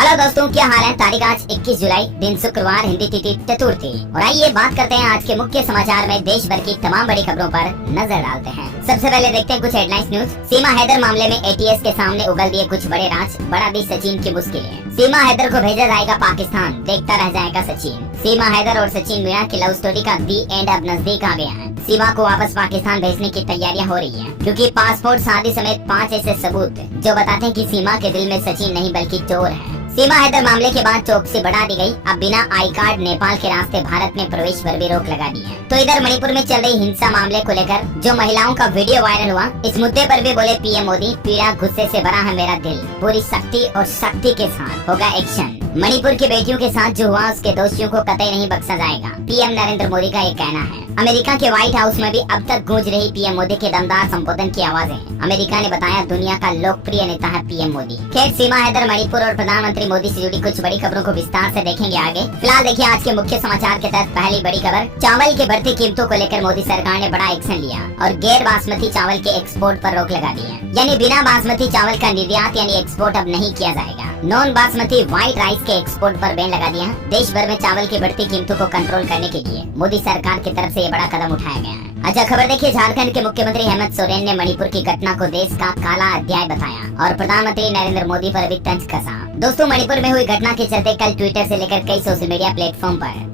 Hello दोस्तों, क्या हाल है। तारीख आज 21 जुलाई, दिन शुक्रवार, हिंदी तिथि चतुर्थी। और आइए बात करते हैं आज के मुख्य समाचार में देश भर की तमाम बड़ी खबरों पर नजर डालते हैं। सबसे पहले देखते हैं कुछ हेडलाइंस न्यूज। सीमा हैदर मामले में एटीएस के सामने उगल दिए कुछ बड़े राज, बढ़ा दी सचिन की मुश्किलें। सीमा हैदर को भेजा जाएगा पाकिस्तान, देखता रह जाएगा सचिन। सीमा हैदर और सचिन मीणा की लव स्टोरी का दी एंड अब नजदीक आ गया है। सीमा को वापस पाकिस्तान भेजने की तैयारियां हो रही हैं, क्योंकि पासपोर्ट, शादी समेत 5 ऐसे सबूत जो बताते हैं कि सीमा के दिल में सचिन नहीं बल्कि चोर है। सीमा हैदर मामले के बाद चौकसी बढ़ा दी गई। अब बिना आई कार्ड नेपाल के रास्ते भारत में प्रवेश पर भी रोक लगा दी है। तो इधर मणिपुर में चल रही हिंसा मामले को लेकर जो महिलाओं का वीडियो वायरल हुआ, इस मुद्दे पर भी बोले पीएम मोदी, पीड़ा गुस्से से भरा है मेरा दिल, पूरी सख्ती और शक्ति के साथ होगा एक्शन। मणिपुर की बेटियों के साथ जो हुआ उसके दोषियों को कतई नहीं बख्शा जाएगा, पीएम नरेंद्र मोदी का ये कहना है। अमेरिका के व्हाइट हाउस में भी अब तक गूंज रही पीएम मोदी के दमदार संबोधन की आवाजें। अमेरिका ने बताया दुनिया का लोकप्रिय नेता है पीएम मोदी। खैर, सीमा हैदर, मणिपुर और प्रधानमंत्री मोदी से जुड़ी कुछ बड़ी खबरों को विस्तार से देखेंगे आगे। फिलहाल देखिए आज के मुख्य समाचार के तहत पहली बड़ी खबर। चावल की बढ़ती कीमतों को लेकर मोदी सरकार ने बड़ा एक्शन लिया और गैर बासमती चावल के एक्सपोर्ट पर रोक लगा दी है। यानी बिना बासमती चावल का निर्यात यानी एक्सपोर्ट अब नहीं किया जाएगा। नॉन बासमती व्हाइट राइस के एक्सपोर्ट पर बैन लगा दिया। देश भर में चावल की बढ़ती कीमतों को कंट्रोल करने के लिए मोदी सरकार की तरफ से ये बड़ा कदम उठाया गया है। अच्छा खबर देखिए, झारखंड के मुख्यमंत्री हेमंत सोरेन ने मणिपुर की घटना को देश का काला अध्याय बताया और प्रधानमंत्री नरेंद्र मोदी पर भी तंज कसा। दोस्तों, मणिपुर में हुई घटना के चलते कल ट्विटर से लेकर कई सोशल मीडिया प्लेटफॉर्म पर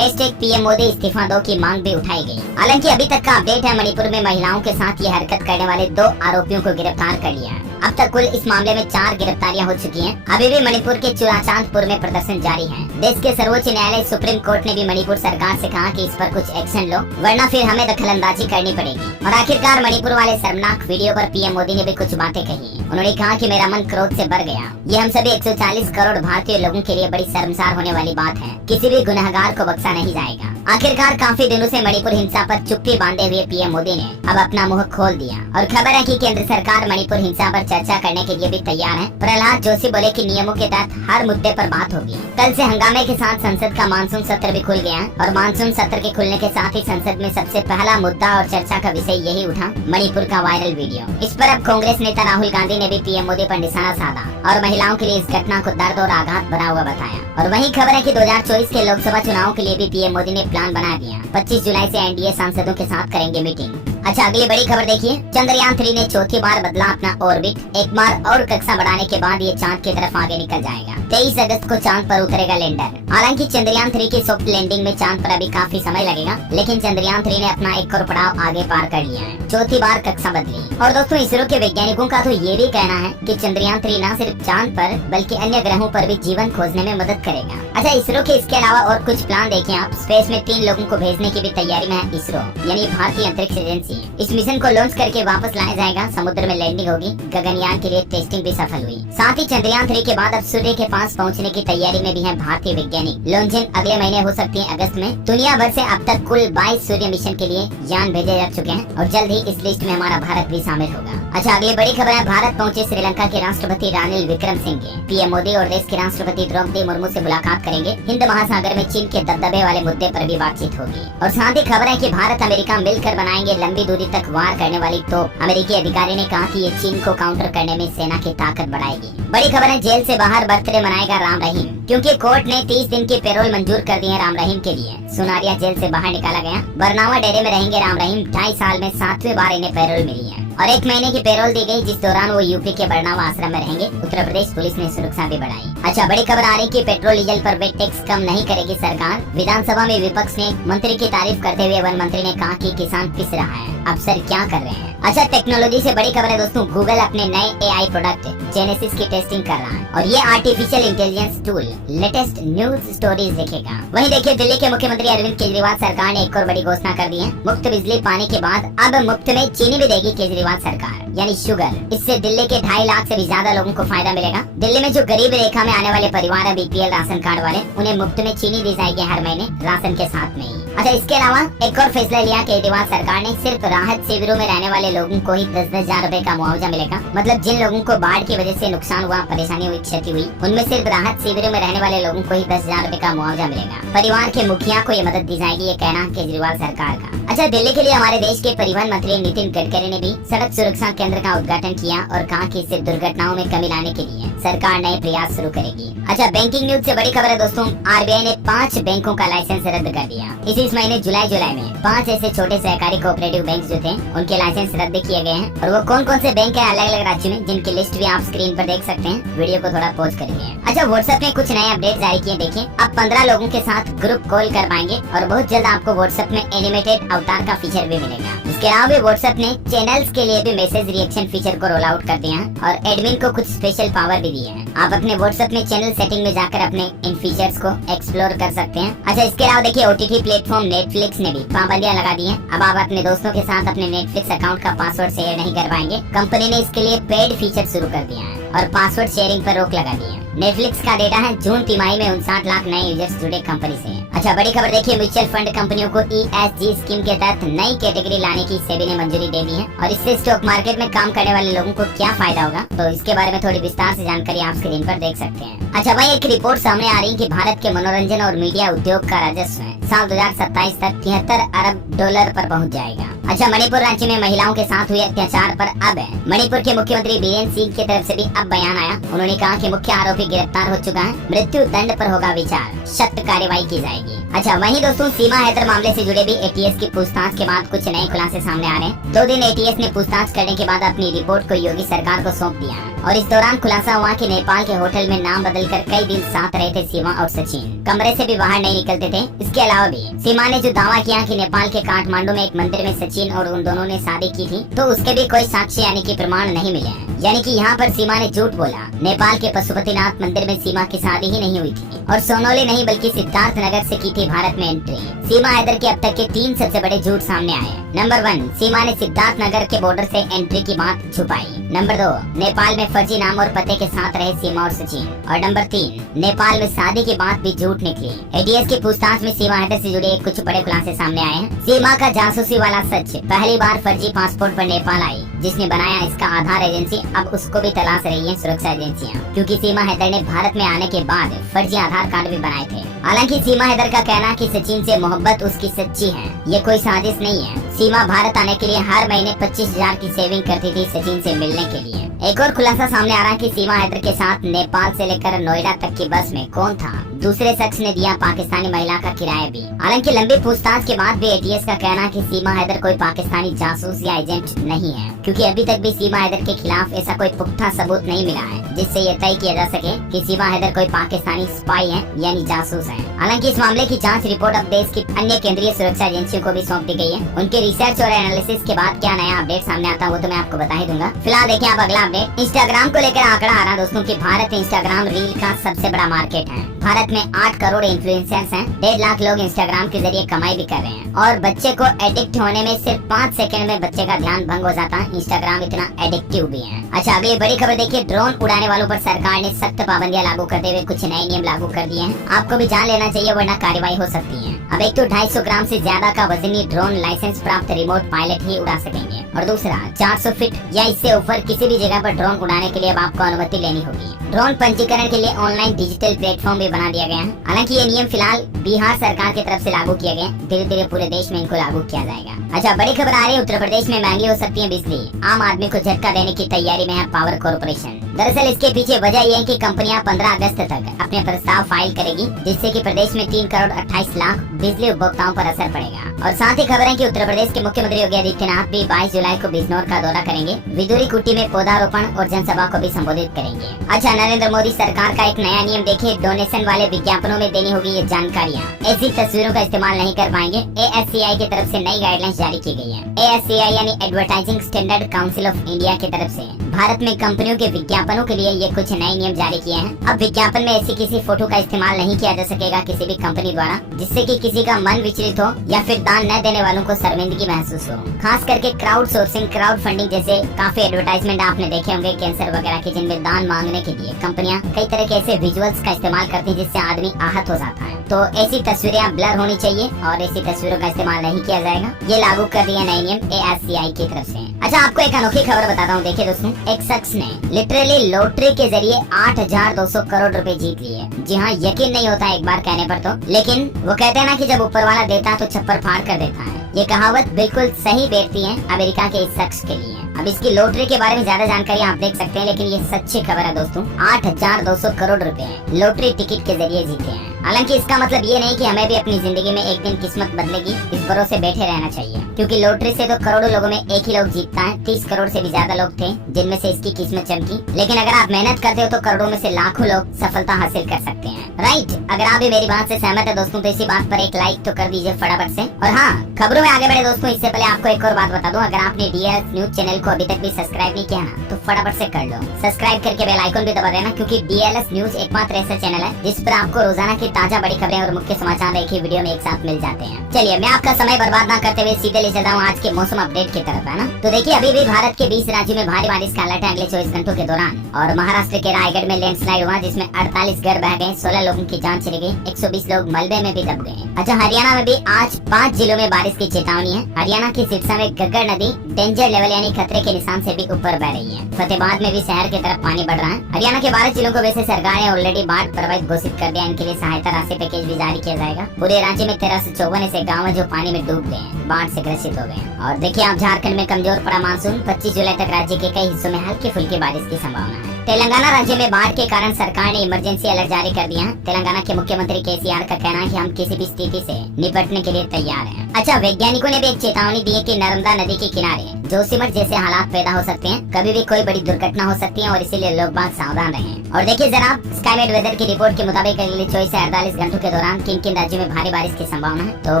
#PM मोदी इस्तीफा दो की मांग भी उठाई गई। हालांकि अभी तक का अपडेट है, मणिपुर में महिलाओं के साथ ये हरकत करने वाले 2 आरोपियों को गिरफ्तार कर लिया है। अब तक कुल इस मामले में 4 गिरफ्तारियां हो चुकी हैं। अभी भी मणिपुर के चुराचांदपुर में प्रदर्शन जारी है। देश के सर्वोच्च न्यायालय सुप्रीम कोर्ट ने भी मणिपुर सरकार से कहा कि इस पर कुछ एक्शन लो, वरना फिर हमें दखलंदाजी करनी पड़ेगी। और आखिरकार मणिपुर वाले शर्मनाक वीडियो पर पीएम मोदी ने भी कुछ बातें कही। उन्होंने कहा कि मेरा मन क्रोध से भर गया। ये हम सभी 140 करोड़ भारतीय लोगों के लिए बड़ी शर्मसार होने वाली बात है। किसी भी गुनहगार को बख्शा नहीं जाएगा। आखिरकार काफी दिनों से मणिपुर हिंसा पर चुप्पी बांधे हुए पीएम मोदी ने अब अपना मुंह खोल दिया और खबर है कि केंद्र सरकार मणिपुर हिंसा पर चर्चा करने के लिए भी तैयार है। प्रहलाद जोशी बोले कि नियमों के तहत हर मुद्दे पर बात होगी। कल से हंगामे के साथ संसद का मानसून सत्र भी खुल गया है और मानसून सत्र के खुलने के साथ ही संसद में सबसे पहला मुद्दा और चर्चा का विषय यही उठा, मणिपुर का वायरल वीडियो। इस पर अब कांग्रेस नेता राहुल गांधी ने भी पीएम मोदी पर निशाना साधा और महिलाओं के लिए इस घटना को दर्द और आघात बना हुआ बताया। और वही खबर है कि 2024 के लोकसभा चुनाव के लिए भी पीएम मोदी ने प्लान बना दिया। 25 जुलाई से एनडीए सांसदों के साथ करेंगे मीटिंग। अच्छा, अगली बड़ी खबर देखिए। चंद्रयान 3 ने चौथी बार बदला अपना ऑर्बिट। एक बार और कक्षा बढ़ाने के बाद ये चांद की तरफ आगे निकल जाएगा। 23 अगस्त को चांद पर उतरेगा लैंडर। हालांकि चंद्रयान 3 की सॉफ्ट लैंडिंग में चांद पर अभी काफी समय लगेगा, लेकिन चंद्रयान 3 ने अपना एक और पड़ाव आगे पार कर लिया है। चौथी बार कक्षा बदली। और दोस्तों, इसरो के वैज्ञानिकों का तो ये भी कहना है कि चंद्रयान 3 न सिर्फ चांद पर बल्कि अन्य ग्रहों पर भी जीवन खोजने में मदद करेगा। अच्छा, इसरो के इसके अलावा और कुछ प्लान देखिए आप। स्पेस में 3 लोगों को भेजने की भी तैयारी में है इसरो, यानी भारतीय अंतरिक्ष एजेंसी। इस मिशन को लॉन्च करके वापस लाया जाएगा। समुद्र में लैंडिंग होगी। गगनयान के लिए टेस्टिंग भी सफल हुई। साथ ही चंद्रयान 3 के बाद अब सूर्य के पास पहुंचने की तैयारी में भी है भारतीय वैज्ञानिक। लॉन्चिंग अगले महीने हो सकती है अगस्त में। दुनिया भर से अब तक कुल 22 सूर्य मिशन के लिए यान भेजे जा चुके हैं और जल्द ही इस लिस्ट में हमारा भारत भी शामिल होगा। अच्छा, अगली बड़ी खबर है। भारत पहुंचे श्रीलंका के राष्ट्रपति रानिल विक्रमसिंघे। पीएम मोदी और देश की राष्ट्रपति द्रौपदी मुर्मू से मुलाकात करेंगे। हिंद महासागर में चीन के दबदबे वाले मुद्दे पर भी बातचीत होगी। और साथ ही खबर है कि भारत अमेरिका मिलकर बनाएंगे लंबी दूरी तक वार करने वाली तोप। अमेरिकी अधिकारी ने कहा कि ये चीन को काउंटर करने में सेना की ताकत बढ़ाएगी। बड़ी खबर है, जेल से बाहर बर्थडे मनाएगा राम रहीम, क्योंकि कोर्ट ने 30 दिन की पैरोल मंजूर कर दी है राम रहीम के लिए। सुनारिया जेल से बाहर निकाला गया। बरनावा डेरे में रहेंगे राम रहीम। 2.5 साल में 7वीं बार इन्हें पैरोल मिली है और 1 महीने की पैरोल दी गई, जिस दौरान वो यूपी के बरनावा आश्रम में रहेंगे। उत्तर प्रदेश पुलिस ने सुरक्षा भी बढ़ाई। अच्छा, बड़ी खबर आ रही कि पेट्रोल डीजल पर वेट टैक्स कम नहीं करेगी सरकार। विधानसभा में विपक्ष ने मंत्री की तारीफ करते हुए वन मंत्री ने कहा कि किसान पिस रहा है, अफसर क्या कर रहे हैं। अच्छा, टेक्नोलॉजी से बड़ी खबर है दोस्तों। गूगल अपने नए AI प्रोडक्ट जेनेसिस की टेस्टिंग कर रहा है और ये artificial intelligence tool latest news stories देखेगा। वहीं देखिए, दिल्ली के मुख्यमंत्री अरविंद केजरीवाल सरकार ने एक और बड़ी घोषणा कर दी है। मुफ्त बिजली पाने के बाद अब मुफ्त में चीनी भी देगी केजरीवाल सरकार, यानी शुगर। इससे दिल्ली के 2.5 लाख से भी ज्यादा लोगों को फायदा मिलेगा। दिल्ली में जो गरीब रेखा में आने वाले परिवार है, BPL राशन कार्ड वाले, उन्हें मुफ्त में चीनी दी जाएगी हर महीने राशन के साथ में ही। अच्छा, इसके अलावा एक और फैसला लिया केजरीवाल सरकार ने। सिर्फ राहत शिविरों में रहने वाले वाले लोगों को ही 10-10 हजार रूपए का मुआवजा मिलेगा। मतलब जिन लोगों को बाढ़ की वजह से नुकसान हुआ, परेशानी हुई, क्षति हुई, उनमें सिर्फ राहत शिविरों में रहने वाले लोगों को ही 10 हजार रूपए का मुआवजा मिलेगा। परिवार के मुखिया को ये मदद दी जाएगी, ये कहना केजरीवाल सरकार का। अच्छा, दिल्ली के लिए हमारे देश के परिवहन मंत्री नितिन गडकरी ने भी सड़क सुरक्षा केंद्र का उद्घाटन किया और कहा कि इससे दुर्घटनाओं में कमी लाने के लिए सरकार नए प्रयास शुरू करेगी। अच्छा, बैंकिंग न्यूज से बड़ी खबर है दोस्तों, आरबीआई ने 5 बैंकों का लाइसेंस रद्द कर दिया। इस महीने जुलाई में 5 ऐसे छोटे सहकारी कोऑपरेटिव बैंक जो थे उनके लाइसेंस रद्द किए गए हैं। और वो कौन कौन से बैंक है अलग अलग राज्यों में, जिनकी लिस्ट भी आप स्क्रीन पर देख सकते हैं। वीडियो को थोड़ा पॉज करिए। अच्छा, व्हाट्सएप ने कुछ नए अपडेट जारी किए। देखिए, अब 15 लोगों के साथ ग्रुप कॉल कर पाएंगे और बहुत जल्द आपको व्हाट्सएप में एनिमेटेड अवतार का फीचर भी मिलेगा। इसके अलावा भी व्हाट्सएप ने चैनल्स के लिए भी मैसेज रिएक्शन फीचर को रोल आउट कर दिया है और एडमिन को कुछ स्पेशल पावर भी दी है। आप अपने व्हाट्सएप में चैनल सेटिंग में जाकर अपने इन फीचर्स को एक्सप्लोर कर सकते हैं। अच्छा, इसके अलावा देखिए, ओटीटी प्लेटफॉर्म नेटफ्लिक्स ने भी पाबंदियां लगा दी हैं। अब आप अपने दोस्तों के साथ अपने नेटफ्लिक्स अकाउंट का पासवर्ड शेयर नहीं कर पाएंगे। कंपनी ने इसके लिए पेड फीचर शुरू कर दिया है और पासवर्ड शेयरिंग पर रोक लगा दी है। नेटफ्लिक्स का डेटा है, जून तिमाही में 59 लाख नए यूजर्स जुड़े कंपनी से। अच्छा, बड़ी खबर देखिए, म्यूचुअल फंड कंपनियों को ESG स्कीम के तहत नई कैटेगरी लाने की सेबी ने मंजूरी दे दी है। और इससे स्टॉक मार्केट में काम करने वाले लोगों को क्या फायदा होगा, तो इसके बारे में थोड़ी विस्तार से जानकारी आप स्क्रीन पर देख सकते हैं। अच्छा भाई, एक रिपोर्ट सामने आ रही है कि भारत के मनोरंजन और मीडिया उद्योग का राजस्व साल 2027 तक 73 अरब डॉलर पर पहुंच जाएगा। अच्छा, मणिपुर राज्य में महिलाओं के साथ हुए अत्याचार पर अब मणिपुर के मुख्यमंत्री बीरेन सिंह की तरफ से भी अब बयान आया। उन्होंने कहा कि मुख्य आरोपी गिरफ्तार हो चुका है, मृत्यु दंड पर होगा विचार, सख्त कार्रवाई की जाएगी। अच्छा, वहीं दोस्तों, सीमा हैदर मामले से जुड़े भी एटीएस की पूछताछ के बाद कुछ नए खुलासे सामने आ रहे हैं। 2 दिन एटीएस ने पूछताछ करने के बाद अपनी रिपोर्ट को योगी सरकार को सौंप दिया है। और इस दौरान खुलासा हुआ कि नेपाल के होटल में नाम बदलकर कई दिन साथ रहे थे सीमा और सचिन, कमरे से भी बाहर नहीं निकलते थे। इसके अलावा भी सीमा ने जो दावा किया कि नेपाल के काठमांडू में एक मंदिर में सचिन और उन दोनों ने शादी की थी, तो उसके भी कोई साक्ष्य यानी कि प्रमाण नहीं मिले हैं। यानी कि यहाँ पर सीमा ने झूठ बोला। नेपाल के पशुपतिनाथ मंदिर में सीमा की शादी ही नहीं हुई थी और सोनौली नहीं बल्कि सिद्धार्थ नगर से की थी भारत में एंट्री। सीमा हैदर के अब तक के 3 सबसे बड़े झूठ सामने आए। नंबर 1, सीमा ने सिद्धार्थ नगर के बॉर्डर से एंट्री की बात छुपाई। नंबर 2, नेपाल में फर्जी नाम और पते के साथ रहे सीमा और सचिन। और नंबर 3, नेपाल में शादी की बात भी झूठ निकली। एटीएस की पूछताछ में सीमा हैदर से जुड़े कुछ बड़े खुलासे सामने आए हैं। सीमा का जासूसी वाला सच, पहली बार फर्जी पासपोर्ट पर नेपाल आई, जिसने बनाया इसका आधार एजेंसी, अब उसको भी तलाश रही है सुरक्षा एजेंसियां, क्योंकि सीमा हैदर ने भारत में आने के बाद फर्जी आधार कार्ड भी बनाए थे। हालांकि सीमा हैदर का कहना कि सचिन से मोहब्बत उसकी सच्ची है, ये कोई साजिश नहीं है। सीमा भारत आने के लिए हर महीने 25,000 की सेविंग करती थी सचिन से मिलने के लिए। एक और खुलासा सामने आ रहा है कि सीमा हैदर के साथ नेपाल से लेकर नोएडा तक की बस में कौन था, दूसरे शख्स ने दिया पाकिस्तानी महिला का किराया भी। हालांकि लंबी पूछताछ के बाद भी एटीएस का कहना कि सीमा हैदर कोई पाकिस्तानी जासूस या एजेंट नहीं है, क्योंकि अभी तक भी सीमा हैदर के खिलाफ ऐसा कोई पुख्ता सबूत नहीं मिला है जिससे ये तय किया जा सके कि सीमा हैदर कोई पाकिस्तानी स्पाई है यानी जासूस है। हालांकि इस मामले की जांच रिपोर्ट अब देश की अन्य केंद्रीय सुरक्षा एजेंसियों को भी सौंप दी गई है। उनके रिसर्च और एनालिसिस के बाद क्या नया अपडेट सामने आता है वो तो मैं आपको बता ही दूंगा। फिलहाल देखिए आप अगला अपडेट। इंस्टाग्राम को लेकर आंकड़ा आ रहा दोस्तों कि भारत इंस्टाग्राम रील का सबसे बड़ा मार्केट है। भारत में 8 करोड़ इन्फ्लुएंसर्स हैं, 1.5 लाख लोग इंस्टाग्राम के जरिए कमाई भी कर रहे हैं। और बच्चे को एडिक्ट होने में सिर्फ 5 सेकंड में बच्चे का ध्यान भंग हो जाता है। इंस्टाग्राम इतना एडिक्टिव भी है। अच्छा, अगली बड़ी खबर देखिए, ड्रोन उड़ाने वालों पर सरकार ने सख्त पाबंदियां लागू करते हुए कुछ नए नियम लागू कर दिए हैं। आपको भी जान लेना चाहिए वरना कार्रवाई हो सकती है। अब एक तो 250 ग्राम से ज्यादा का वजनी ड्रोन लाइसेंस प्राप्त रिमोट पायलट ही उड़ा सकेंगे। और दूसरा, 400 फीट या इससे ऊपर किसी भी जगह पर ड्रोन उड़ाने के लिए अब आपको अनुमति लेनी होगी। ड्रोन पंजीकरण के लिए ऑनलाइन डिजिटल प्लेटफॉर्म भी बना दिया गया है। हालांकि ये नियम फिलहाल बिहार सरकार की तरफ से लागू किए गए, धीरे धीरे पूरे देश में इनको लागू किया जाएगा। अच्छा, बड़ी खबर आ रही है, उत्तर प्रदेश में महंगी हो सकती है बिजली। आम आदमी को झटका देने की तैयारी में है पावर कॉर्पोरेशन। दरअसल इसके पीछे वजह ये है कि कंपनियां 15 अगस्त तक अपने प्रस्ताव फाइल करेगी, जिससे कि प्रदेश में 3 करोड़ 28 लाख बिजली उपभोक्ताओं पर असर पड़ेगा। और साथ ही खबर है कि उत्तर प्रदेश के मुख्यमंत्री योगी आदित्यनाथ भी 22 जुलाई को बिजनौर का दौरा करेंगे। विदुरी कुटी में पौधारोपण और जनसभा को भी संबोधित करेंगे। अच्छा, नरेंद्र मोदी सरकार का एक नया नियम देखिए, डोनेशन वाले विज्ञापनों में देनी होगी ये जानकारियाँ। ऐसी तस्वीरों का इस्तेमाल नहीं कर पाएंगे। ASCI की तरफ से नई गाइडलाइंस जारी की गई है। ASCI यानी advertising standard council of India की तरफ से भारत में कंपनियों के विज्ञापनों के लिए ये कुछ नए नियम जारी किए हैं। अब विज्ञापन में ऐसी किसी फोटो का इस्तेमाल नहीं किया जा सकेगा किसी भी कंपनी द्वारा, जिससे कि किसी का मन विचलित हो या फिर दान न देने वालों को शर्मिंदगी महसूस हो। खास करके क्राउड सोर्सिंग, क्राउड फंडिंग जैसे काफी एडवर्टाइजमेंट आपने देखे होंगे कैंसर वगैरह के, जिनमें दान मांगने के लिए कंपनियां कई तरह के ऐसे विजुअल्स का इस्तेमाल करती है जिससे आदमी आहत हो जाता है। तो ऐसी तस्वीरें ब्लर होनी चाहिए और ऐसी तस्वीरों का इस्तेमाल नहीं किया जाएगा। ये लागू कर दिया नए नियम ASCI की तरफ से। अच्छा आपको एक अनोखी खबर बताता हूँ। देखिए दोस्तों, एक शख्स ने लिटरली लॉटरी के जरिए 8,200 करोड़ रुपए जीत लिए। जी हाँ, यकीन नहीं होता एक बार कहने पर तो, लेकिन वो कहते हैं ना कि जब ऊपर वाला देता है तो छप्पर फाड़ कर देता है। ये कहावत बिल्कुल सही बैठती है अमेरिका के इस शख्स के लिए। अब इसकी लॉटरी के बारे में ज्यादा जानकारी आप देख सकते हैं, लेकिन ये सच्ची खबर है दोस्तों। 8,200 करोड़ रुपए लॉटरी टिकट के जरिए जीते हैं। हालांकि इसका मतलब ये नहीं कि हमें भी अपनी जिंदगी में एक दिन किस्मत बदलेगी इस भरोसे बैठे रहना चाहिए, क्योंकि लॉटरी से तो करोड़ों लोगों में एक ही लोग जीतता है। 30 करोड़ से भी ज्यादा लोग थे जिनमें से इसकी किस्मत चमकी। लेकिन अगर आप मेहनत करते हो तो करोड़ों में से लाखों लोग सफलता हासिल कर सकते हैं। राइट, अगर आप भी मेरी बात से सहमत है दोस्तों तो इसी बात पर एक लाइक तो कर दीजिए फटाफट से। और हाँ, खबरों में आगे बढ़े दोस्तों, इससे पहले आपको एक और बात बता दूं, अगर आपने डीएलएस न्यूज चैनल को अभी तक भी सब्सक्राइब नहीं किया ना तो फटाफट से कर लो। सब्सक्राइब करके बेल आइकन भी दबा देना, क्योंकि डीएलएस न्यूज एकमात्र ऐसा चैनल है जिस पर आपको रोजाना की ताजा बड़ी खबरें और मुख्य समाचार एक ही वीडियो में एक साथ मिल जाते हैं। चलिए मैं आपका समय बर्बाद ना करते हुए सीधे ले चलता हूँ आज के मौसम अपडेट की तरफ, है ना। तो देखिए, अभी भी भारत के 20 राज्यों में भारी बारिश का अलर्ट है अगले 24 घंटों के दौरान। और महाराष्ट्र के रायगढ़ में लैंडस्लाइड हुआ जिसमें 48 घर बह गए, 16 लोगों की जान चली गई, 120 लोग मलबे में भी दब गए। अच्छा, हरियाणा में भी आज 5 जिलों में बारिश की चेतावनी है। हरियाणा की सिरसा में गग्गर नदी डेंजर लेवल यानी खतरे के निशान से भी ऊपर बह रही है। फतेहाबाद में भी शहर की तरफ पानी बढ़ रहा है। हरियाणा के 12 जिलों को वैसे सरकार ने ऑलरेडी बाढ़ प्रभावित घोषित कर दिया। इनके लिए सहायता राशि पैकेज भी जारी किया जाएगा। पूरे राज्य में 1354 ऐसे गाँव है जो पानी में डूब गए, बाढ़ से ग्रसित हो गए। और देखिए, आप झारखंड में कमजोर पड़ा मानसून, 25 जुलाई तक राज्य के कई हिस्सों में हल्की फुल्की बारिश की संभावना है। तेलंगाना राज्य में बाढ़ के कारण सरकार ने इमरजेंसी अलर्ट जारी कर दिया है। तेलंगाना के मुख्यमंत्री केसीआर का कहना है कि हम किसी भी स्थिति से निपटने के लिए तैयार हैं। अच्छा, वैज्ञानिकों ने भी एक चेतावनी दी है कि नर्मदा नदी के किनारे जोशीमठ जैसे हालात पैदा हो सकते हैं, कभी भी कोई बड़ी दुर्घटना हो सकती है और इसीलिए लोग बात सावधान रहें। और देखिए जरा, स्काईमेट वेदर की रिपोर्ट के मुताबिक अगले 24 से 48 घंटों के दौरान किन किन राज्यों में भारी बारिश की संभावना है। तो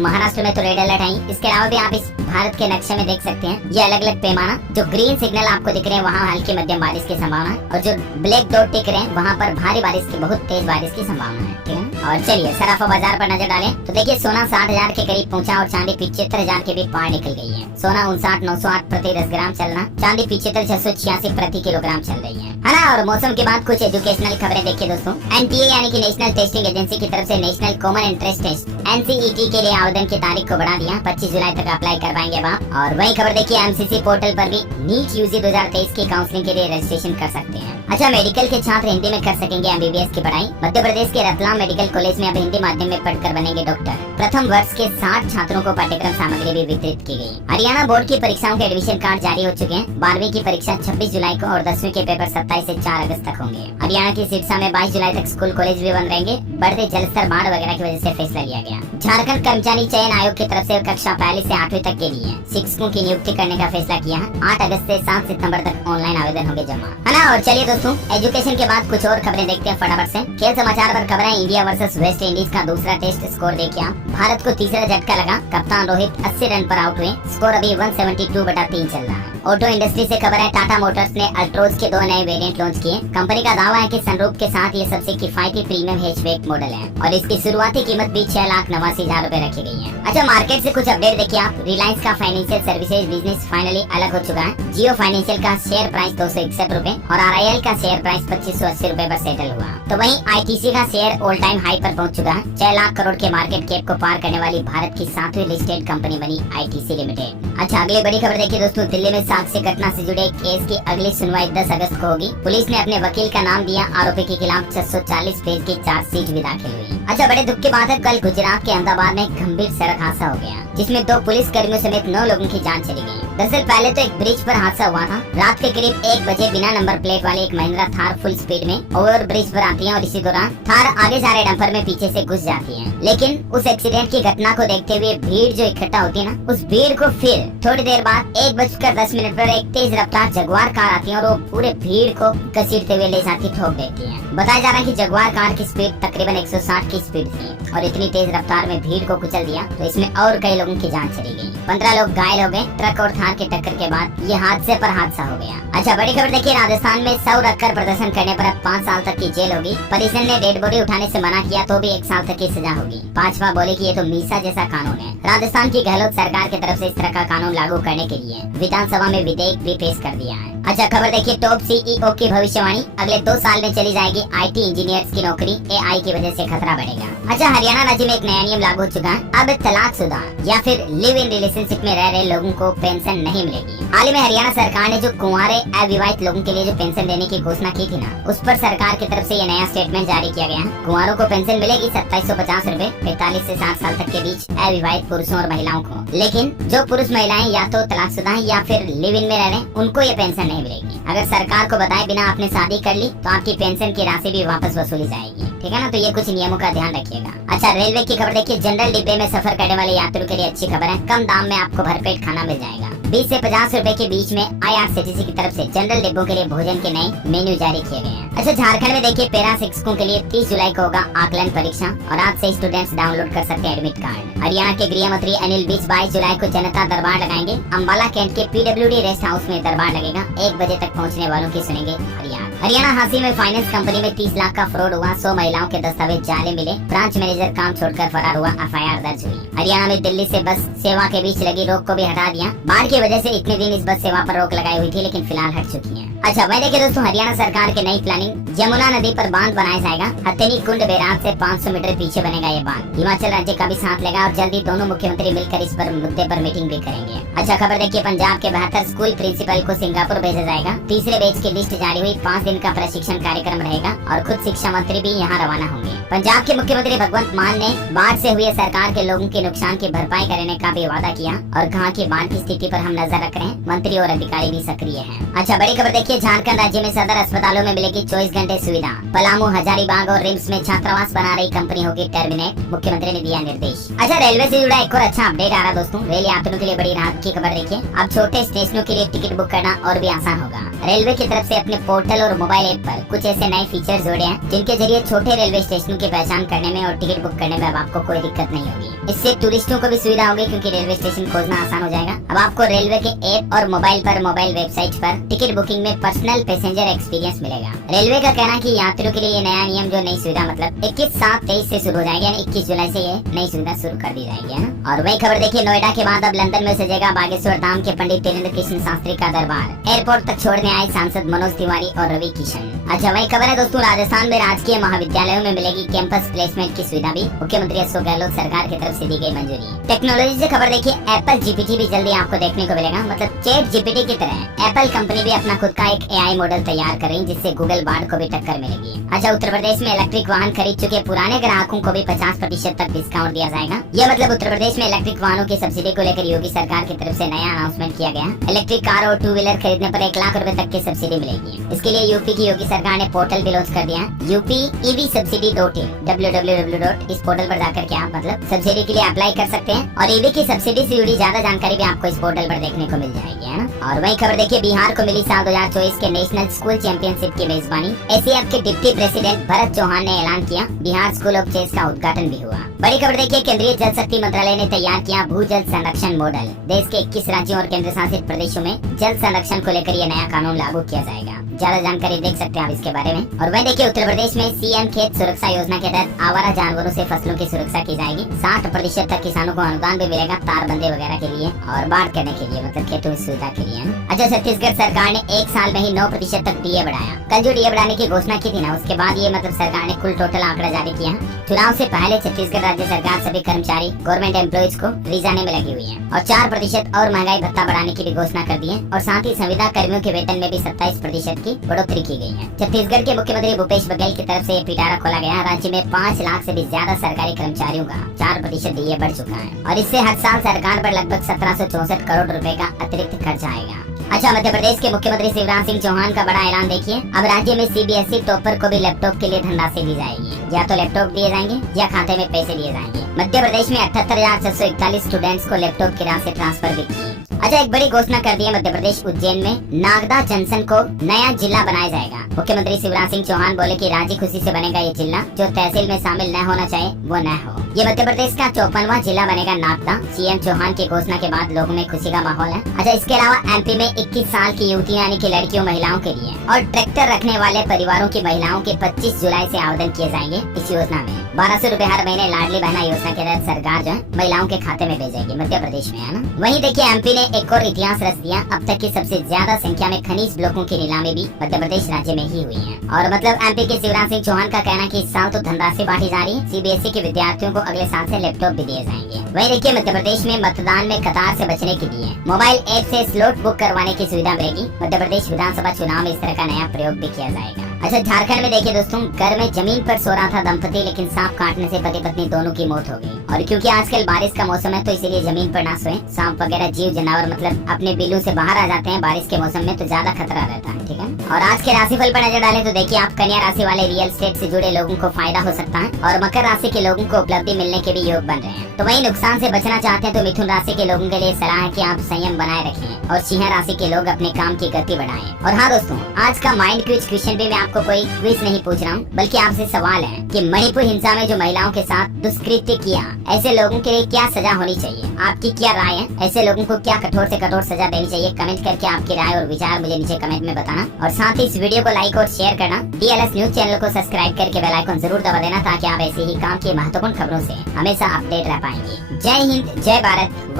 महाराष्ट्र में तो रेड अलर्ट है। इसके अलावा भी आप इस भारत के नक्शे में देख सकते हैं, ये अलग अलग पैमाना, जो ग्रीन सिग्नल आपको दिख रहे हैं वहाँ हल्की मध्यम बारिश की संभावना है, और जो ब्लैक डॉट टिक रहे हैं वहाँ पर भारी बारिश की, बहुत तेज बारिश की संभावना है। ठीक है, और चलिए सराफा बाजार पर नजर डालें तो देखिए, सोना 60,000 के करीब पहुंचा और चांदी 75,000 के भी पार निकल गई है। सोना 59,908 प्रति 10 ग्राम चलना, चांदी 75,686 प्रति किलोग्राम चल रही है ना। और मौसम के बाद कुछ एजुकेशनल खबरें देखिए दोस्तों। एनटीए यानी कि नेशनल टेस्टिंग एजेंसी की तरफ से national common interest test NCET के लिए आवेदन की तारीख को बढ़ा दिया। 25 जुलाई तक अप्लाई करवाएंगे आप। और वही खबर देखिए, एमसीसी पोर्टल पर भी नीट यूजी 2023 की काउंसलिंग के लिए रजिस्ट्रेशन कर सकते हैं। अच्छा, मेडिकल के छात्र हिंदी में कर सकेंगे एमबीबीएस की पढ़ाई। मध्य प्रदेश के रतलाम मेडिकल कॉलेज में अब हिंदी माध्यम में पढ़कर बनेंगे डॉक्टर। प्रथम वर्ष के 60 छात्रों को पाठ्यक्रम सामग्री भी वितरित की गई। हरियाणा बोर्ड की परीक्षाओं के एडमिशन कार्ड जारी हो चुके हैं। 12वीं की परीक्षा 26 जुलाई को और 10वीं के पेपर 27 से 4 अगस्त तक होंगे। हरियाणा की सिरसा में 22 जुलाई तक स्कूल कॉलेज भी बंद रहेंगे। बढ़ते जलस्तर, बाढ़ वगैरह की वजह से फैसला लिया गया। झारखंड कर्मचारी चयन आयोग की तरफ से कक्षा 1 से 8वीं तक के लिए शिक्षकों की नियुक्ति करने का फैसला किया है। 8 अगस्त से 7 सितंबर तक ऑनलाइन आवेदन होंगे जमा, है ना। और चलिए दोस्तों, एजुकेशन के बाद कुछ और खबरें देखते हैं फटाफट से। खेल समाचार पर खबर है, इंडिया वर्सेस वेस्ट इंडीज का दूसरा टेस्ट स्कोर देखिए आप। भारत को तीसरा झटका लगा, कप्तान रोहित 80 रन पर आउट हुए। स्कोर अभी 172/3 चल रहा है। ऑटो इंडस्ट्री से खबर है, टाटा मोटर्स ने अल्ट्रोज के 2 नए वेरिएंट लॉन्च किए। कंपनी का दावा है कि सनरूफ के साथ ये सबसे किफायती प्रीमियम हैचबैक मॉडल है और इसकी शुरुआती कीमत भी 6,89,000 रूपए रखी गई है। अच्छा, मार्केट से कुछ अपडेट देखिए आप। रिलायंस का फाइनेंशियल सर्विसेज बिजनेस फाइनली अलग हो चुका है। जियो फाइनेंशियल का शेयर प्राइस 261 रूपए और आरआईएल का शेयर प्राइस 2580 रूपए पर सेटल हुआ। तो वहीं आईटीसी का शेयर ऑल टाइम हाई पर पहुंच चुका है। 6 लाख करोड़ के मार्केट कैप को पार करने वाली भारत की 7वीं लिस्टेड कंपनी बनी आईटीसी लिमिटेड। अच्छा, अगली बड़ी खबर देखिए दोस्तों। दिल्ली में साक्ष्य घटना से जुड़े केस की अगली सुनवाई 10 अगस्त को होगी। पुलिस ने अपने वकील का नाम दिया। आरोपी के खिलाफ 640 पेज की चार्जशीट भी दाखिल हुई। अच्छा, बड़े दुख की बात है, कल गुजरात के अहमदाबाद में गंभीर सड़क हादसा हो गया जिसमें 2 पुलिस कर्मियों समेत 9 लोगों की जान चली गई। दरअसल पहले तो एक ब्रिज पर हादसा हुआ था। रात के करीब 1 बजे बिना नंबर प्लेट वाली एक महिंद्रा थार फुल स्पीड में ओवर ब्रिज पर आती है और इसी दौरान थार आगे जा रहे डंपर में पीछे से घुस जाती है। लेकिन उस एक्सीडेंट की घटना को देखते हुए भीड़ जो इकट्ठा होती है ना, उस भीड़ को फिर थोड़ी देर बाद 1:10 पर एक तेज रफ्तार जगुआर कार आती है और वो पूरे भीड़ को घसीटते हुए ले जाती, ठोक देती है। बताया जा रहा है कि जगुआर कार की स्पीड तकरीबन 160 की स्पीड थी और इतनी तेज रफ्तार में भीड़ को कुचल दिया तो इसमें और कई लोगों की जान चली गई। 15 लोग घायल हो गए। ट्रक और थार की टक्कर के बाद ये हादसे पर हादसा हो गया। अच्छा, बड़ी खबर देखिए, राजस्थान में शव रखकर प्रदर्शन करने पर अब 5 साल तक की जेल होगी। परिजन ने डेड बॉडी उठाने से मना किया तो भी 1 साल तक की सजा होगी। भाजपा बोले कि ये तो मीसा जैसा कानून है। राजस्थान की गहलोत सरकार की तरफ से इस तरह का कानून लागू करने के लिए विधानसभा लोकसभा में विधेयक भी पेश कर दिया है। अच्छा खबर देखिए, टॉप सीईओ की भविष्यवाणी, अगले 2 साल में चली जाएगी आईटी इंजीनियर्स की नौकरी, एआई की वजह से खतरा बढ़ेगा। अच्छा हरियाणा राज्य में एक नया नियम लागू हो चुका है, अब तलाकशुदा या फिर लिव इन रिलेशनशिप में रह रहे लोगों को पेंशन नहीं मिलेगी। हाल ही में हरियाणा सरकार ने जो कुंवारे अविवाहित लोगों के लिए जो पेंशन देने की घोषणा की थी ना, उस पर सरकार की तरफ से ये नया स्टेटमेंट जारी किया गया है। कुंवारों को पेंशन मिलेगी 2750 रूपए 45 से 60 साल तक के बीच अविवाहित पुरुषों और महिलाओं को, लेकिन जो पुरुष महिलाएं या तो तलाकशुदा हैं या फिर लिव इन में रह रहे हैं, उनको ये पेंशन नहीं मिलेगी। अगर सरकार को बताए बिना आपने शादी कर ली तो आपकी पेंशन की राशि भी वापस वसूली जाएगी, ठीक है ना। तो ये कुछ नियमों का ध्यान रखिएगा। अच्छा रेलवे की खबर देखिए, जनरल डिब्बे में सफर करने वाले यात्रियों के लिए अच्छी खबर है, कम दाम में आपको भरपेट खाना मिल जाएगा। 20 से 50 रुपए के बीच में IRCTC की तरफ से जनरल डिब्बों के लिए भोजन के नए मेन्यू जारी किए गए हैं। अच्छा झारखंड में देखिए, पैरा शिक्षकों के लिए 30 जुलाई को होगा आकलन परीक्षा और आज से स्टूडेंट्स डाउनलोड कर सकते हैं एडमिट कार्ड। हरियाणा के गृह मंत्री अनिल विज 22 जुलाई को जनता दरबार लगाएंगे। अम्बाला कैंट के PWD रेस्ट हाउस में दरबार लगेगा, 1 बजे तक पहुँचने वालों की सुनेंगे फरियाद। हरियाणा हांसी में फाइनेंस कंपनी में 30 लाख का फ्रॉड हुआ, 100 महिलाओं के दस्तावेज जाले मिले, ब्रांच मैनेजर काम छोड़कर फरार हुआ, FIR दर्ज हुई। हरियाणा में दिल्ली से बस सेवा के बीच लगी रोक को भी हटा दिया, बाढ़ की वजह से इतने दिन इस बस सेवा पर रोक लगाई हुई थी, लेकिन फिलहाल हट चुकी है। अच्छा वही देखिए दोस्तों, हरियाणा सरकार की नई प्लानिंग, यमुना नदी पर बांध बनाया जाएगा। हथेनी कुंड बैराज से 500 मीटर पीछे बनेगा ये बांध। हिमाचल राज्य का भी साथ लेगा और जल्दी दोनों मुख्यमंत्री मिलकर इस पर मुद्दे पर मीटिंग भी करेंगे। अच्छा खबर देखिए, पंजाब के 72 स्कूल प्रिंसिपल को सिंगापुर भेजा जाएगा। तीसरे बैच की लिस्ट जारी हुई, 5 दिन का प्रशिक्षण कार्यक्रम रहेगा और खुद शिक्षा मंत्री भी यहाँ रवाना होंगे। पंजाब के मुख्यमंत्री भगवंत मान ने बाढ़ से हुए सरकार के लोगों के नुकसान की भरपाई करने का भी वादा किया और कहा कि बाढ़ की स्थिति पर हम नजर रख रहे हैं, मंत्री और अधिकारी भी सक्रिय हैं। अच्छा बड़ी खबर देखिए, झारखंड राज्य में सदर अस्पतालों में मिलेगी 24 घंटे सुविधा। पलामू, हजारीबाग और रिम्स में छात्रावास बना रही कंपनी होगी टर्मिनेट, मुख्यमंत्री ने दिया निर्देश। अच्छा रेलवे से जुड़ा एक और अच्छा अपडेट आ रहा दोस्तों, रेल यात्रियों के लिए बड़ी राहत की खबर देखिए, अब छोटे स्टेशनों के लिए टिकट बुक करना और भी आसान होगा। रेलवे की तरफ से अपने पोर्टल और मोबाइल ऐप पर कुछ ऐसे नए फीचर जोड़े हैं जिनके जरिए छोटे रेलवे स्टेशनों की पहचान करने में और टिकट बुक करने में अब आपको कोई दिक्कत नहीं होगी। इससे टूरिस्टों को भी सुविधा होगी क्योंकि रेलवे स्टेशन खोजना आसान हो जाएगा। अब आपको रेलवे के ऐप और मोबाइल वेबसाइट पर टिकट बुकिंग में पर्सनल पैसेंजर एक्सपीरियंस मिलेगा। रेलवे का कहना है कि यात्रियों के लिए ये नया नियम जो नई सुविधा मतलब 21/7/23 से शुरू हो जाएगी, यानी 21 जुलाई से ये नई सुविधा शुरू कर दी जाएगी, है ना। और वही खबर देखिए, नोएडा के बाद अब लंदन में सजेगा बागेश्वर धाम के पंडित वीरेंद्र कृष्ण शास्त्री का दरबार। एयरपोर्ट तक छोड़ने आए सांसद मनोज तिवारी और रवि किशन। अच्छा वही खबर है दोस्तों, राजस्थान में राजकीय महाविद्यालयों में मिलेगी कैंपस प्लेसमेंट की सुविधा भी, मुख्यमंत्री अशोक गहलोत सरकार की तरफ से दी गई मंजूरी। टेक्नोलॉजी से खबर देखिए, एप्पल GPT भी जल्दी आपको देखने को मिलेगा, मतलब चैट GPT की तरह एप्पल कंपनी भी अपना खुद का एक AI मॉडल तैयार कर रही है जिससे गूगल बार्ड को भी टक्कर मिलेगी। अच्छा उत्तर प्रदेश में इलेक्ट्रिक वाहन खरीद चुके पुराने ग्राहकों को भी 50% तक डिस्काउंट दिया जाएगा। यह मतलब उत्तर प्रदेश में इलेक्ट्रिक वाहनों की सब्सिडी को लेकर योगी सरकार की तरफ से नया अनाउंसमेंट किया गया। इलेक्ट्रिक कार और 2 व्हीलर खरीदने पर 1 लाख रुपए तक की सब्सिडी मिलेगी। इसके लिए यूपी की योगी सरकार ने पोर्टल भी लॉन्च कर दिया है, यूपी EV subsidy.in। www. इस पोर्टल पर जाकर के आप मतलब सब्सिडी के लिए अप्लाई कर सकते हैं और EV की सब्सिडी से जुड़ी ज्यादा जानकारी भी आपको इस पोर्टल पर देखने को मिल जाएगी, है ना। और वही खबर देखिए, बिहार को मिली साल 2024 के नेशनल स्कूल चैंपियनशिप की मेजबानी। ACF के डिप्टी प्रेसिडेंट भरत चौहान ने ऐलान किया, बिहार स्कूल ऑफ चेस का उद्घाटन भी हुआ। बड़ी खबर देखिए, केंद्रीय जल शक्ति मंत्रालय ने तैयार किया भू जल संरक्षण मॉडल। देश के 21 राज्यों और केंद्र शासित प्रदेशों में जल संरक्षण को लेकर यह नया कानून लागू किया जाएगा। ज्यादा जानकारी देख सकते हैं आप इसके बारे में। और वह देखिए, उत्तर प्रदेश में CM खेत सुरक्षा योजना के तहत आवारा जानवरों से फसलों की सुरक्षा की जाएगी। 60% तक किसानों को अनुदान भी मिलेगा तारबंदी वगैरह के लिए और बाढ़ करने के लिए, मतलब खेतों की सुविधा के लिए। अच्छा छत्तीसगढ़ सरकार ने 1 साल में ही 9% तक DA बढ़ाया। कल जो DA बढ़ाने की घोषणा की थी ना, उसके बाद ये मतलब सरकार ने कुल टोटल आंकड़ा जारी किया। चुनाव से पहले छत्तीसगढ़ राज्य सरकार सभी कर्मचारी गवर्नमेंट एम्प्लॉइज को रिजाने में लगी हुई है और 4% और महंगाई भत्ता बढ़ाने की भी घोषणा कर दी है और साथ ही संविदा कर्मियों के वेतन में भी 27% की बढ़ोतरी की गई है। छत्तीसगढ़ के मुख्यमंत्री भूपेश बघेल की तरफ से ये पिटारा खोला गया। राज्य में 5 लाख से भी ज्यादा सरकारी कर्मचारियों का 4% DA बढ़ चुका है और इससे हर साल सरकार पर लगभग 1764 करोड़ रुपए का अतिरिक्त खर्च आएगा। अच्छा मध्य प्रदेश के मुख्यमंत्री शिवराज सिंह चौहान का बड़ा ऐलान देखिए, अब राज्य में CBSE टॉपर को भी लैपटॉप के लिए धनराशि दी जाएगी। या तो लैपटॉप दिए जाएंगे या खाते में पैसे दिए जाएंगे। मध्य प्रदेश में 78,641 स्टूडेंट्स को लैपटॉप की राशि ट्रांसफर भी की। अच्छा एक बड़ी घोषणा कर दी है, मध्य प्रदेश उज्जैन में नागदा जंक्शन को नया जिला बनाया जाएगा। मुख्यमंत्री शिवराज सिंह चौहान बोले कि राजी खुशी से बनेगा ये जिला, जो तहसील में शामिल न होना चाहिए वो न हो। ये मध्य प्रदेश का 54वां जिला बनेगा नागदा। सीएम चौहान की घोषणा के बाद लोगों में खुशी का माहौल है। अच्छा, इसके अलावा एमपी में 21 साल की युवतियां यानी कि लड़कियों महिलाओं के लिए और ट्रैक्टर रखने वाले परिवारों की महिलाओं के 25 जुलाई से आवेदन किए जाएंगे। इस योजना में 1200 रूपए हर महीने लाडली बहना योजना के तहत सरकार जो है महिलाओं के खाते में भेजेगी। मध्य प्रदेश में है ना। वहीं देखिए एमपी ने एक और इतिहास रच दिया। अब तक की सबसे ज्यादा संख्या में खनिज ब्लॉकों की नीलामी भी मध्य प्रदेश राज्य में ही हुई है। और मतलब एमपी के शिवराज सिंह चौहान का कहना कि इस साल तो धनराशि बांटी जा रही है। सीबीएसई के विद्यार्थियों को अगले साल से लैपटॉप भी दिए जाएंगे। वहीं देखिए मध्य प्रदेश में मतदान में कतार से बचने के लिए मोबाइल ऐप से स्लॉट बुक करवाने की सुविधा मिलेगी। मध्य प्रदेश विधानसभा चुनाव में इस तरह का नया प्रयोग भी किया जाएगा। अच्छा, झारखंड में देखिए दोस्तों, घर में जमीन पर सो रहा था दंपति, लेकिन सांप काटने से पति पत्नी दोनों की मौत हो गई। और क्योंकि आजकल बारिश का मौसम है तो इसीलिए जमीन पर ना सोए। सांप वगैरह जीव जानवर मतलब अपने बिल्लू से बाहर आ जाते हैं बारिश के मौसम में, तो ज्यादा खतरा रहता है। ठीक है। और आज के राशिफल पर नजर डालें तो देखिए आप कन्या राशि वाले रियल एस्टेट से जुड़े लोगों को फायदा हो सकता है और मकर राशि के लोगों को उपलब्धि मिलने के भी योग बन रहे हैं। तो वहीं नुकसान से बचना चाहते हैं तो मिथुन राशि के लोगों के लिए सलाह है कि आप संयम बनाए रखें और सिंह राशि के लोग अपने काम की गति बढ़ाएं। और हाँ दोस्तों, आज का माइंड क्विज क्वेश्चन भी मैं आपको कोई क्विज नहीं पूछ रहा हूँ, बल्कि आपसे सवाल है कि मणिपुर हिंसा में जो महिलाओं के साथ दुष्कृत्य किया, ऐसे लोगों के लिए क्या सजा होनी चाहिए? आपकी क्या राय है? ऐसे लोगों को क्या कठोर से कठोर सजा देनी चाहिए? कमेंट करके आपकी राय और विचार मुझे नीचे कमेंट में बताना और साथ ही इस वीडियो को लाइक और शेयर करना। डीएलएस न्यूज चैनल को सब्सक्राइब करके बेल आइकन जरूर दबा देना ताकि आप ऐसे ही काम की महत्वपूर्ण खबरों से हमेशा अपडेट रह पाएंगे। जय हिंद, जय भारत।